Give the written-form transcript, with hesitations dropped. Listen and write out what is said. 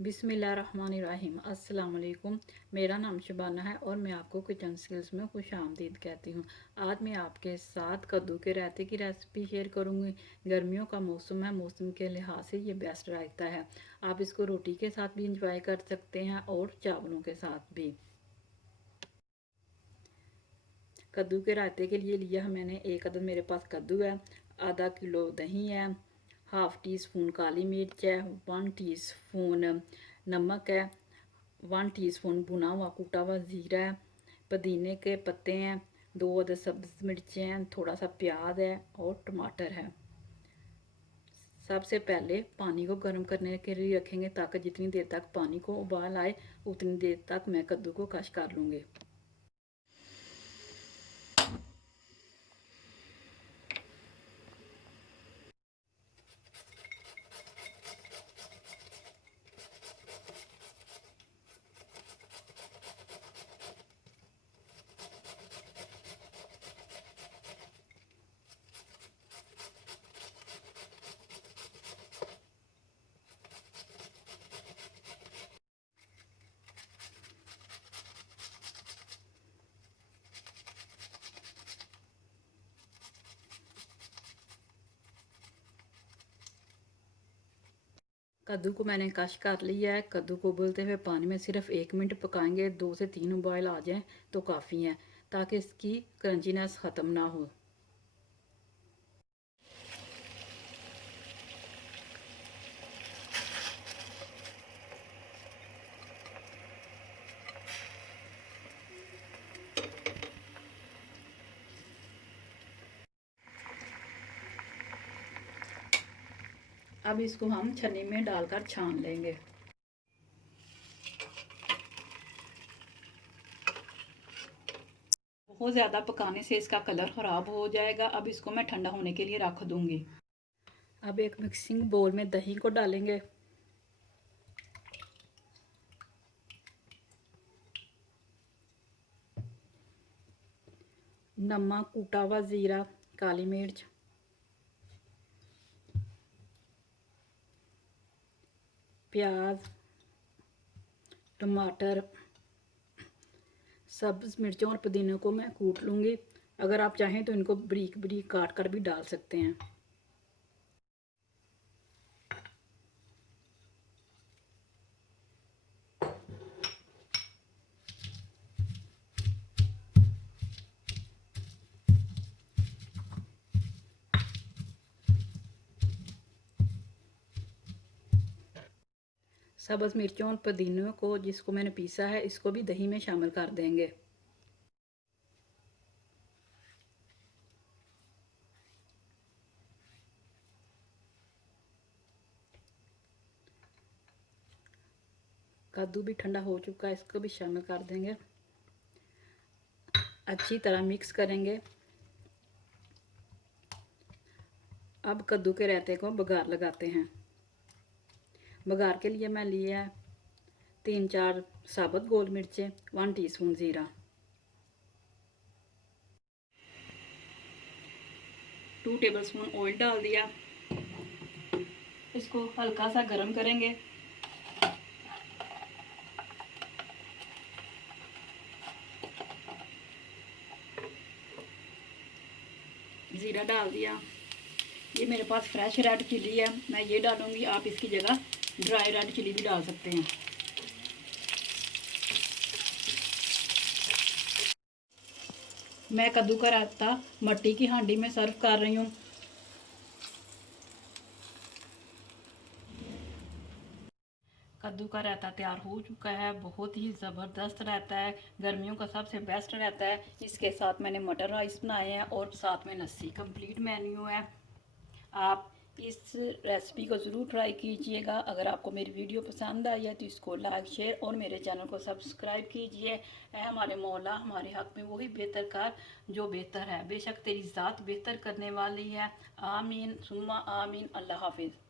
बिस्मिल्लाहिर्रहमानिर्रहीम। अस्सलाम वालेकुम। मेरा नाम शबाना है और मैं आपको किचन स्किल्स में खुश आमदीद कहती हूँ। आज मैं आपके साथ कद्दू के रायते की रेसिपी शेयर करूँगी। गर्मियों का मौसम है, मौसम के लिहाज से ये बेस्ट रायता है। आप इसको रोटी के साथ भी इंजॉय कर सकते हैं और चावलों के साथ भी। कद्दू के रायते के लिए लिया है मैंने एक अदद मेरे पास कद्दू है, आधा किलो दही है, हाफ़ टी स्पून काली मिर्च है, 1 टीस्पून नमक है, 1 टीस्पून भुना हुआ कूटा हुआ ज़ीरा है, पुदीने के पत्ते हैं, 2 अदद सब्ज़ मिर्चें हैं, थोड़ा सा प्याज है और टमाटर है। सबसे पहले पानी को गर्म करने के लिए रखेंगे ताकि जितनी देर तक पानी को उबाल आए उतनी देर तक मैं कद्दू को कश कर लूँगी। कद्दू को मैंने कश कर लिया है। कद्दू को उबलते हुए पानी में सिर्फ 1 मिनट पकाएंगे। 2 से 3 उबाल आ जाएं तो काफ़ी है ताकि इसकी क्रंचीनेस ख़त्म ना हो। अब इसको हम छन्नी में डालकर छान लेंगे। बहुत ज़्यादा पकाने से इसका कलर ख़राब हो जाएगा। अब इसको मैं ठंडा होने के लिए रख दूँगी। अब एक मिक्सिंग बोल में दही को डालेंगे, नमक, कूटा हुआ ज़ीरा, काली मिर्च, प्याज, टमाटर, सब्ज़ मिर्चों और पुदीने को मैं कूट लूँगी। अगर आप चाहें तो इनको बारीक बारीक काट कर भी डाल सकते हैं। सब्ज़ मिर्चों और पुदीने को जिसको मैंने पीसा है इसको भी दही में शामिल कर देंगे। कद्दू भी ठंडा हो चुका है, इसको भी शामिल कर देंगे। अच्छी तरह मिक्स करेंगे। अब कद्दू के रायते को बघार लगाते हैं। बघार के लिए मैं लिया 3-4 साबुत गोल मिर्चें, 1 टीस्पून ज़ीरा, 2 टेबलस्पून ऑयल डाल दिया। इसको हल्का सा गर्म करेंगे। ज़ीरा डाल दिया। ये मेरे पास फ्रेश रेड चिली है, मैं ये डालूँगी। आप इसकी जगह ड्राई रेड चिली भी डाल सकते हैं। मैं कद्दू का रायता मिट्टी की हांडी में सर्व कर रही हूँ। कद्दू का रायता तैयार हो चुका है। बहुत ही ज़बरदस्त रहता है, गर्मियों का सबसे बेस्ट रहता है। इसके साथ मैंने मटर राइस बनाए हैं और साथ में लस्सी। कंप्लीट मेन्यू है। आप इस रेसिपी को ज़रूर ट्राई कीजिएगा। अगर आपको मेरी वीडियो पसंद आई है तो इसको लाइक, शेयर और मेरे चैनल को सब्सक्राइब कीजिए। हमारे मौला हमारे हक़ में वही बेहतर कर जो बेहतर है। बेशक तेरी ज़ात बेहतर करने वाली है। आमीन सुम्मा आमीन। अल्लाह हाफिज़।